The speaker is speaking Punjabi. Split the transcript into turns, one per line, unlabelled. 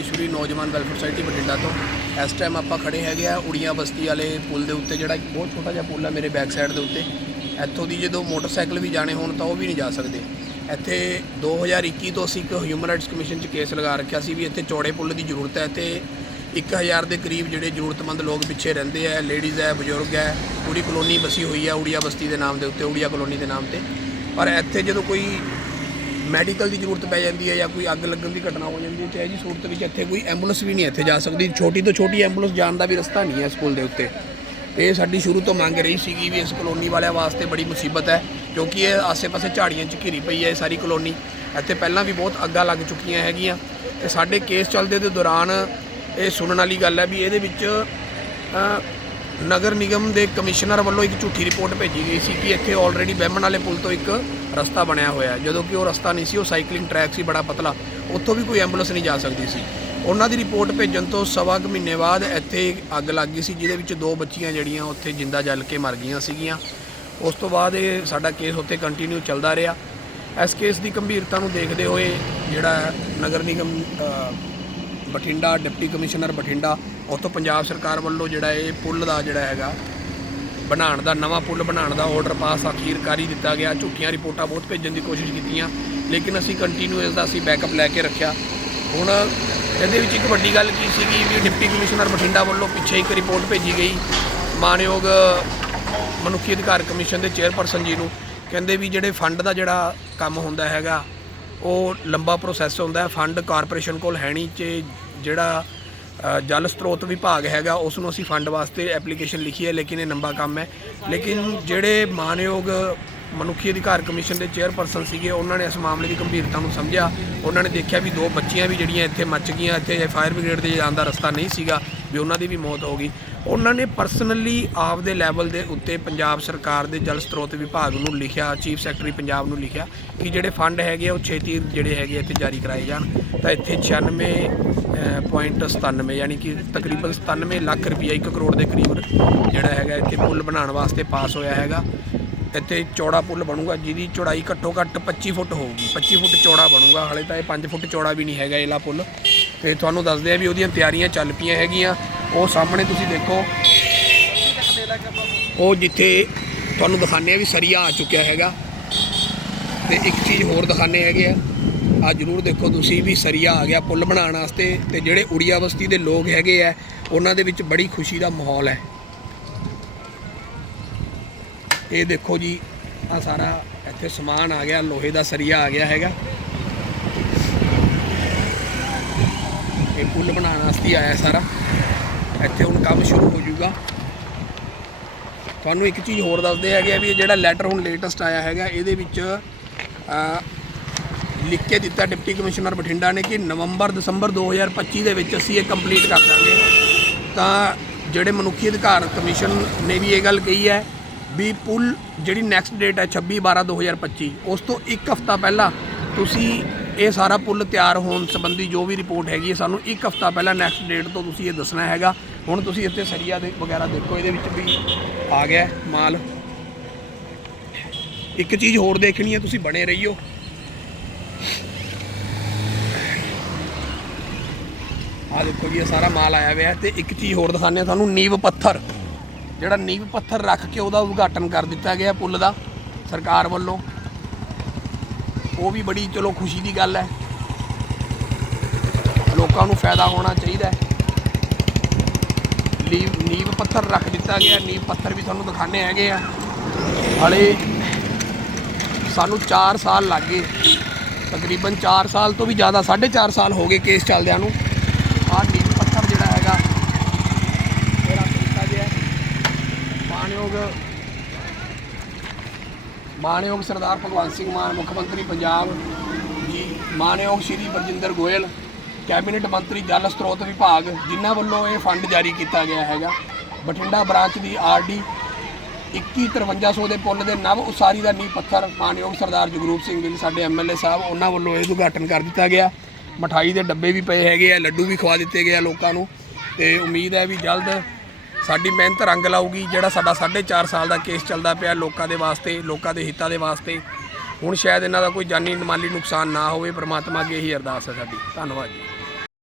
ਮਹੇਸ਼ਵਰੀ ਨੌਜਵਾਨ ਵੈਲਫੇਅਰ ਸੁਸਾਇਟੀ ਬਠਿੰਡਾ ਤੋਂ। ਇਸ ਟਾਈਮ ਆਪਾਂ ਖੜੇ ਹੈਗੇ ਆ ਉੜੀਆਂ ਬਸਤੀ ਵਾਲੇ ਪੁਲ ਦੇ ਉੱਤੇ, ਜਿਹੜਾ ਇੱਕ ਬਹੁਤ ਛੋਟਾ ਜਿਹਾ ਪੁਲ ਆ ਮੇਰੇ ਬੈਕ ਸਾਈਡ ਦੇ ਉੱਤੇ। ਇੱਥੋਂ ਦੀ ਜਦੋਂ ਮੋਟਰਸਾਈਕਲ ਵੀ ਜਾਣੇ ਹੋਣ ਤਾਂ ਉਹ ਵੀ ਨਹੀਂ ਜਾ ਸਕਦੇ। ਇੱਥੇ 2021 ਤੋਂ ਅਸੀਂ ਇੱਕ ਹਿਊਮਨ ਰਾਈਟਸ ਕਮਿਸ਼ਨ 'ਚ ਕੇਸ ਲਗਾ ਰੱਖਿਆ ਸੀ ਵੀ ਇੱਥੇ ਚੌੜੇ ਪੁਲ ਦੀ ਜ਼ਰੂਰਤ ਹੈ ਤੇ 1000 ਦੇ ਕਰੀਬ ਜਿਹੜੇ ਜ਼ਰੂਰਤਮੰਦ ਲੋਕ ਪਿੱਛੇ ਰਹਿੰਦੇ ਆ ਲੇਡੀਜ਼ ਹੈ, ਬਜ਼ੁਰਗ ਹੈ, ਪੂਰੀ ਕਲੋਨੀ ਬਸੀ ਹੋਈ ਹੈ ਉੜੀਆ ਬਸਤੀ ਦੇ ਨਾਮ ਦੇ ਉੱਤੇ, ਉੜੀਆ ਕਲੋਨੀ ਦੇ ਨਾਮ ਤੇ। ਪਰ ਇੱਥੇ ਜਦੋਂ ਕੋਈ ਮੈਡੀਕਲ ਦੀ ਜ਼ਰੂਰਤ ਪੈ ਜਾਂਦੀ ਹੈ ਜਾਂ ਕੋਈ ਅੱਗ ਲੱਗਣ ਦੀ ਘਟਨਾ ਹੋ ਜਾਂਦੀ ਹੈ ਤੇ ਇਹ ਜੀ ਸੂਰਤ ਵਿੱਚ ਇੱਥੇ ਕੋਈ ਐਂਬੂਲੈਂਸ ਵੀ ਨਹੀਂ ਇੱਥੇ ਜਾ ਸਕਦੀ। ਛੋਟੀ ਤੋਂ ਛੋਟੀ ਐਂਬੂਲੈਂਸ ਜਾਣ ਦਾ ਵੀ ਰਸਤਾ ਨਹੀਂ ਹੈ ਸਕੂਲ ਦੇ ਉੱਤੇ। ਇਹ ਸਾਡੀ ਸ਼ੁਰੂ ਤੋਂ ਮੰਗ ਰਹੀ ਸੀਗੀ ਵੀ ਇਸ ਕਲੋਨੀ ਵਾਲਿਆਂ ਵਾਸਤੇ ਬੜੀ ਮੁਸੀਬਤ ਹੈ, ਕਿਉਂਕਿ ਇਹ ਆਸੇ-ਪਾਸੇ ਝਾੜੀਆਂ 'ਚ ਘਿਰੀ ਪਈ ਹੈ ਇਹ ਸਾਰੀ ਕਲੋਨੀ। ਇੱਥੇ ਪਹਿਲਾਂ ਵੀ ਬਹੁਤ ਅੱਗਾਂ ਲੱਗ ਚੁੱਕੀਆਂ ਹੈਗੀਆਂ ਤੇ ਸਾਡੇ ਕੇਸ ਚੱਲਦੇ ਦੇ ਦੌਰਾਨ ਇਹ ਸੁਣਨ ਵਾਲੀ ਗੱਲ ਹੈ ਵੀ ਇਹਦੇ ਵਿੱਚ ਨਗਰ ਨਿਗਮ ਦੇ ਕਮਿਸ਼ਨਰ ਵੱਲੋਂ ਇੱਕ ਝੂਠੀ ਰਿਪੋਰਟ ਭੇਜੀ ਗਈ ਸੀ ਕਿ ਇੱਥੇ ਆਲਰੇਡੀ ਬਹਿਮਣ ਵਾਲੇ ਪੁਲ ਤੋਂ ਇੱਕ ਰਸਤਾ ਬਣਿਆ ਹੋਇਆ ਜਦੋਂ ਕਿ ਉਹ ਰਸਤਾ ਨਹੀਂ ਸੀ, ਉਹ ਸਾਈਕਲਿੰਗ ਟਰੈਕ ਸੀ, ਬੜਾ ਪਤਲਾ। ਉੱਥੋਂ ਵੀ ਕੋਈ ਐਂਬੂਲੈਂਸ ਨਹੀਂ ਜਾ ਸਕਦੀ ਸੀ। ਉਹਨਾਂ ਦੀ ਰਿਪੋਰਟ ਭੇਜਣ ਤੋਂ ਸਵਾ ਕੁ ਮਹੀਨੇ ਬਾਅਦ ਇੱਥੇ ਅੱਗ ਲੱਗ ਗਈ ਸੀ, ਜਿਹਦੇ ਵਿੱਚ ਦੋ ਬੱਚੀਆਂ ਜਿਹੜੀਆਂ ਉੱਥੇ ਜਿੰਦਾ ਜਲ ਕੇ ਮਰ ਗਈਆਂ ਸੀਗੀਆਂ। ਉਸ ਤੋਂ ਬਾਅਦ ਇਹ ਸਾਡਾ ਕੇਸ ਉੱਥੇ ਕੰਟੀਨਿਊ ਚੱਲਦਾ ਰਿਹਾ। ਇਸ ਕੇਸ ਦੀ ਗੰਭੀਰਤਾ ਨੂੰ ਦੇਖਦੇ ਹੋਏ ਜਿਹੜਾ ਨਗਰ ਨਿਗਮ ਬਠਿੰਡਾ, ਡਿਪਟੀ ਕਮਿਸ਼ਨਰ ਬਠਿੰਡਾ, ਉੱਥੋਂ ਪੰਜਾਬ ਸਰਕਾਰ ਵੱਲੋਂ ਜਿਹੜਾ ਇਹ ਪੁਲ ਦਾ ਜਿਹੜਾ ਹੈਗਾ ਬਣਾਉਣ ਦਾ, ਨਵਾਂ ਪੁਲ ਬਣਾਉਣ ਦਾ ਆਰਡਰ ਪਾਸ ਅਖੀਰ ਕਰ ਹੀ ਦਿੱਤਾ ਗਿਆ। ਝੂਠੀਆਂ ਰਿਪੋਰਟਾਂ ਬਹੁਤ ਭੇਜਣ ਦੀ ਕੋਸ਼ਿਸ਼ ਕੀਤੀਆਂ, ਲੇਕਿਨ ਅਸੀਂ ਕੰਟੀਨਿਊ ਇਸ ਦਾ ਅਸੀਂ ਬੈਕਅਪ ਲੈ ਕੇ ਰੱਖਿਆ। ਹੁਣ ਇਹਦੇ ਵਿੱਚ ਇੱਕ ਵੱਡੀ ਗੱਲ ਕੀ ਸੀਗੀ ਵੀ ਡਿਪਟੀ ਕਮਿਸ਼ਨਰ ਬਠਿੰਡਾ ਵੱਲੋਂ ਪਿੱਛੇ ਇੱਕ ਰਿਪੋਰਟ ਭੇਜੀ ਗਈ। ਮਾਨਯੋਗ ਮਨੁੱਖੀ ਅਧਿਕਾਰ ਕਮਿਸ਼ਨ ਦੇ ਚੇਅਰਪਰਸਨ ਜੀ ਨੂੰ। ਕਹਿੰਦੇ ਵੀ ਜਿਹੜੇ ਫੰਡ ਦਾ ਜਿਹੜਾ ਕੰਮ ਹੁੰਦਾ ਹੈਗਾ, ਉਹ ਲੰਬਾ ਪ੍ਰੋਸੈਸ ਹੁੰਦਾ ਹੈ। ਫੰਡ ਕਾਰਪੋਰੇਸ਼ਨ ਕੋਲ ਹੈ ਨਹੀਂ, ਤੇ ਜਿਹੜਾ ਜਲ ਸਰੋਤ ਵਿਭਾਗ ਹੈਗਾ ਉਸ ਨੂੰ ਅਸੀਂ ਫੰਡ ਵਾਸਤੇ ਐਪਲੀਕੇਸ਼ਨ ਲਿਖੀ ਹੈ, ਲੇਕਿਨ ਇਹ ਲੰਬਾ ਕੰਮ ਹੈ। ਲੇਕਿਨ ਜਿਹੜੇ ਮਾਨਯੋਗ ਮਨੁੱਖੀ ਅਧਿਕਾਰ ਕਮਿਸ਼ਨ ਦੇ ਚੇਅਰਪਰਸਨ ਸੀਗੇ, ਉਹਨਾਂ ਨੇ ਇਸ ਮਾਮਲੇ ਦੀ ਗੰਭੀਰਤਾ ਨੂੰ ਸਮਝਿਆ। ਉਹਨਾਂ ਨੇ ਦੇਖਿਆ ਵੀ ਦੋ ਬੱਚੀਆਂ ਵੀ ਜਿਹੜੀਆਂ ਇੱਥੇ ਮੱਚ ਗਈਆਂ, ਇੱਥੇ ਫਾਇਰ ਬ੍ਰਿਗੇਡ ਦੇ ਜਾਣ ਦਾ ਰਸਤਾ ਨਹੀਂ ਸੀਗਾ, ਵੀ ਉਹਨਾਂ ਦੀ ਵੀ ਮੌਤ ਹੋ ਗਈ। ਉਹਨਾਂ ਨੇ ਪਰਸਨਲੀ ਆਪ ਦੇ ਲੈਵਲ ਦੇ ਉੱਤੇ ਪੰਜਾਬ ਸਰਕਾਰ ਦੇ ਜਲ ਸਰੋਤ ਵਿਭਾਗ ਨੂੰ ਲਿਖਿਆ ਚੀਫ ਸੈਕਟਰੀ ਪੰਜਾਬ ਨੂੰ ਲਿਖਿਆ ਕਿ ਜਿਹੜੇ ਫੰਡ ਹੈਗੇ ਆ, ਉਹ ਛੇਤੀ ਜਿਹੜੇ ਹੈਗੇ ਇੱਥੇ ਜਾਰੀ ਕਰਾਏ ਜਾਣ। ਤਾਂ ਇੱਥੇ 96 ਪੁਆਇੰਟ 97 ਯਾਨੀ ਕਿ ਤਕਰੀਬਨ 97 ਲੱਖ ਰੁਪਈਆ 1 ਕਰੋੜ ਦੇ ਕਰੀਬ ਜਿਹੜਾ ਹੈਗਾ ਇੱਥੇ ਪੁਲ ਬਣਾਉਣ ਵਾਸਤੇ ਪਾਸ ਹੋਇਆ ਹੈਗਾ। ਇੱਥੇ ਚੌੜਾ ਪੁਲ ਬਣੂਗਾ, ਜਿਹਦੀ ਚੌੜਾਈ ਘੱਟੋ ਘੱਟ 25 ਫੁੱਟ ਹੋਊਗੀ। 25 ਫੁੱਟ ਚੌੜਾ ਬਣੂਗਾ, ਹਾਲੇ ਤਾਂ ਇਹ 5 ਫੁੱਟ ਚੌੜਾ ਵੀ ਨਹੀਂ ਹੈਗਾ ਇਹਲਾ ਪੁਲ। ਤੇ ਤੁਹਾਨੂੰ ਦੱਸਦੇ ਆ ਵੀ ਉਹਦੀਆਂ ਤਿਆਰੀਆਂ ਚੱਲ ਪਈਆਂ ਹੈਗੀਆਂ। ਉਹ ਸਾਹਮਣੇ ਤੁਸੀਂ ਦੇਖੋ, ਉਹ ਜਿੱਥੇ ਤੁਹਾਨੂੰ ਦਿਖਾਉਂਦੇ ਆ ਵੀ ਸਰੀਆ ਆ ਚੁੱਕਿਆ ਹੈਗਾ। ਤੇ ਇੱਕ ਚੀਜ਼ ਹੋਰ ਦਿਖਾਣੇ ਹੈਗੇ ਆ। ਆ ਜਰੂਰ ਦੇਖੋ ਤੁਸੀਂ ਵੀ ਸਰੀਆ ਆ ਗਿਆ ਪੁਲ ਬਣਾਉਣ ਵਾਸਤੇ ਤੇ ਜਿਹੜੇ ਉੜੀਆ ਬਸਤੀ ਦੇ ਲੋਕ ਹੈਗੇ ਆ, ਉਹਨਾਂ ਦੇ ਵਿੱਚ ਬੜੀ ਖੁਸ਼ੀ ਦਾ ਮਾਹੌਲ ਹੈ। ਇਹ ਦੇਖੋ ਜੀ, ਆ ਸਾਰਾ ਇੱਥੇ ਸਮਾਨ ਆ ਗਿਆ, ਲੋਹੇ ਦਾ ਸਰੀਆ ਆ ਗਿਆ ਹੈਗਾ। ਇਹ ਪੁਲ ਬਣਾਉਣ ਵਾਸਤੇ ਹੀ ਆਇਆ ਸਾਰਾ। ਇੱਥੇ ਹੁਣ ਕੰਮ ਸ਼ੁਰੂ ਹੋ ਜਾਊਗਾ। ਤੁਹਾਨੂੰ ਇੱਕ ਚੀਜ਼ ਹੋਰ ਦੱਸਦੇ ਹੈਗੇ ਆ ਵੀ ਇਹ ਜਿਹੜਾ ਲੈਟਰ ਹੁਣ ਲੇਟੈਸਟ ਆਇਆ ਹੈਗਾ, ਇਹਦੇ ਵਿੱਚ ਲਿਖ ਕੇ ਦਿੱਤਾ ਡਿਪਟੀ ਕਮਿਸ਼ਨਰ ਬਠਿੰਡਾ ਨੇ ਕਿ ਨਵੰਬਰ ਦਸੰਬਰ 2025 ਦੇ ਵਿੱਚ ਅਸੀਂ ਇਹ ਕੰਪਲੀਟ ਕਰ ਦਾਂਗੇ। ਤਾਂ ਜਿਹੜੇ ਮਨੁੱਖੀ ਅਧਿਕਾਰ ਕਮਿਸ਼ਨ ਨੇ ਵੀ ਇਹ ਗੱਲ ਕਹੀ ਹੈ ਵੀ ਪੁੱਲ ਜਿਹੜੀ ਨੈਕਸਟ ਡੇਟ ਹੈ 26 12 2025 ਉਸ ਤੋਂ ਇੱਕ ਹਫ਼ਤਾ ਪਹਿਲਾਂ ਤੁਸੀਂ ਇਹ ਸਾਰਾ ਪੁਲ ਤਿਆਰ ਹੋਣ ਸੰਬੰਧੀ ਜੋ ਵੀ ਰਿਪੋਰਟ ਹੈਗੀ ਹੈ, ਸਾਨੂੰ ਇੱਕ ਹਫ਼ਤਾ ਪਹਿਲਾਂ ਨੈਕਸਟ ਡੇਟ ਤੋਂ ਤੁਸੀਂ ਇਹ ਦੱਸਣਾ ਹੈਗਾ। ਹੁਣ ਤੁਸੀਂ ਇੱਥੇ ਸਰੀਆ ਦੇ ਵਗੈਰਾ ਦੇਖੋ, ਇਹਦੇ ਵਿੱਚ ਵੀ ਆ ਗਿਆ ਮਾਲ। ਇੱਕ ਚੀਜ਼ ਹੋਰ ਦੇਖਣੀ ਹੈ, ਤੁਸੀਂ ਬਣੇ ਰਹੀਓ। ਆ ਦੇਖੋ ਜੀ, ਇਹ ਸਾਰਾ ਮਾਲ ਆਇਆ ਹੋਇਆ ਹੈ ਤੇ ਇੱਕ ਚੀਜ਼ ਹੋਰ ਦਿਖਾਉਂਦੇ ਹਾਂ ਤੁਹਾਨੂੰ, ਨੀਵ ਪੱਥਰ। ਜਿਹੜਾ ਨੀਵ ਪੱਥਰ ਰੱਖ ਕੇ ਉਹਦਾ ਉਦਘਾਟਨ ਕਰ ਦਿੱਤਾ ਗਿਆ ਪੁੱਲ ਦਾ ਸਰਕਾਰ ਵੱਲੋਂ। ਉਹ ਵੀ ਬੜੀ, ਚਲੋ ਖੁਸ਼ੀ ਦੀ ਗੱਲ ਹੈ। ਲੋਕਾਂ ਨੂੰ ਫਾਇਦਾ ਹੋਣਾ ਚਾਹੀਦਾ ਹੈ। ਨੀਵ ਨੀਵ ਪੱਥਰ ਰੱਖ ਦਿੱਤਾ ਗਿਆ, ਨੀਵ ਪੱਥਰ ਵੀ ਤੁਹਾਨੂੰ ਦਿਖਾਣੇ ਹੈਗੇ ਆ। ਹਲੇ ਸਾਨੂੰ 4 ਸਾਲ ਲੱਗ ਗਏ। ਤਕਰੀਬਨ 4 ਸਾਲ ਤੋਂ ਵੀ ਜ਼ਿਆਦਾ 4.5 ਸਾਲ ਹੋ ਗਏ ਕੇਸ ਚੱਲਦਿਆਂ ਨੂੰ ਆਹ ਨੀਵ ਪੱਥਰ ਜਿਹੜਾ ਹੈਗਾ ਇਹ ਰੱਖ ਦਿੱਤਾ ਗਿਆ ਮਾਨਯੋਗ ਮਾਣਯੋਗ ਸਰਦਾਰ ਭਗਵੰਤ ਸਿੰਘ ਮਾਨ, ਮੁੱਖ ਮੰਤਰੀ ਪੰਜਾਬ ਜੀ ਮਾਨਯੋਗ ਸ਼੍ਰੀ ਬਰਜਿੰਦਰ ਗੋਇਲ, ਕੈਬਨਿਟ ਮੰਤਰੀ ਜਲ ਸਰੋਤ ਵਿਭਾਗ, ਜਿਨ੍ਹਾਂ ਵੱਲੋਂ ਇਹ ਫੰਡ ਜਾਰੀ ਕੀਤਾ ਗਿਆ ਹੈਗਾ। ਬਠਿੰਡਾ ਬ੍ਰਾਂਚ ਦੀ ਆਰਡੀ 215300 ਦੇ ਪੁੱਲ ਦੇ ਨਵ ਉਸਾਰੀ ਦਾ ਨੀਂਹ ਪੱਥਰ ਮਾਨਯੋਗ ਸਰਦਾਰ ਜਗਰੂਪ ਸਿੰਘ ਗਿੱਲ, ਸਾਡੇ ਐਮਐਲਏ ਸਾਹਿਬ, ਉਹਨਾਂ ਵੱਲੋਂ ਇਹ ਉਦਘਾਟਨ ਕਰ ਦਿੱਤਾ ਗਿਆ। ਮਠਾਈ ਦੇ ਡੱਬੇ ਵੀ ਪਏ ਹੈਗੇ ਆ, ਲੱਡੂ ਵੀ ਖਵਾ ਦਿੱਤੇ ਗਏ ਆ ਲੋਕਾਂ ਨੂੰ। ਤੇ ਉਮੀਦ ਹੈ ਵੀ ਜਲਦ ਸਾਡੀ ਮਿਹਨਤ ਰੰਗ ਲਾਊਗੀ, ਜਿਹੜਾ ਸਾਡਾ 4.5 ਸਾਲ ਦਾ ਕੇਸ ਚੱਲਦਾ ਪਿਆ ਲੋਕਾਂ ਦੇ ਵਾਸਤੇ, ਲੋਕਾਂ ਦੇ ਹਿੱਤਾਂ ਦੇ ਵਾਸਤੇ। ਹੁਣ ਸ਼ਾਇਦ ਇਹਨਾਂ ਦਾ ਕੋਈ ਜਾਨੀ ਮਾਲੀ ਨੁਕਸਾਨ ਨਾ ਹੋਵੇ, ਪ੍ਰਮਾਤਮਾ ਅੱਗੇ ਇਹੀ ਅਰਦਾਸ ਹੈ ਸਾਡੀ। ਧੰਨਵਾਦ ਜੀ।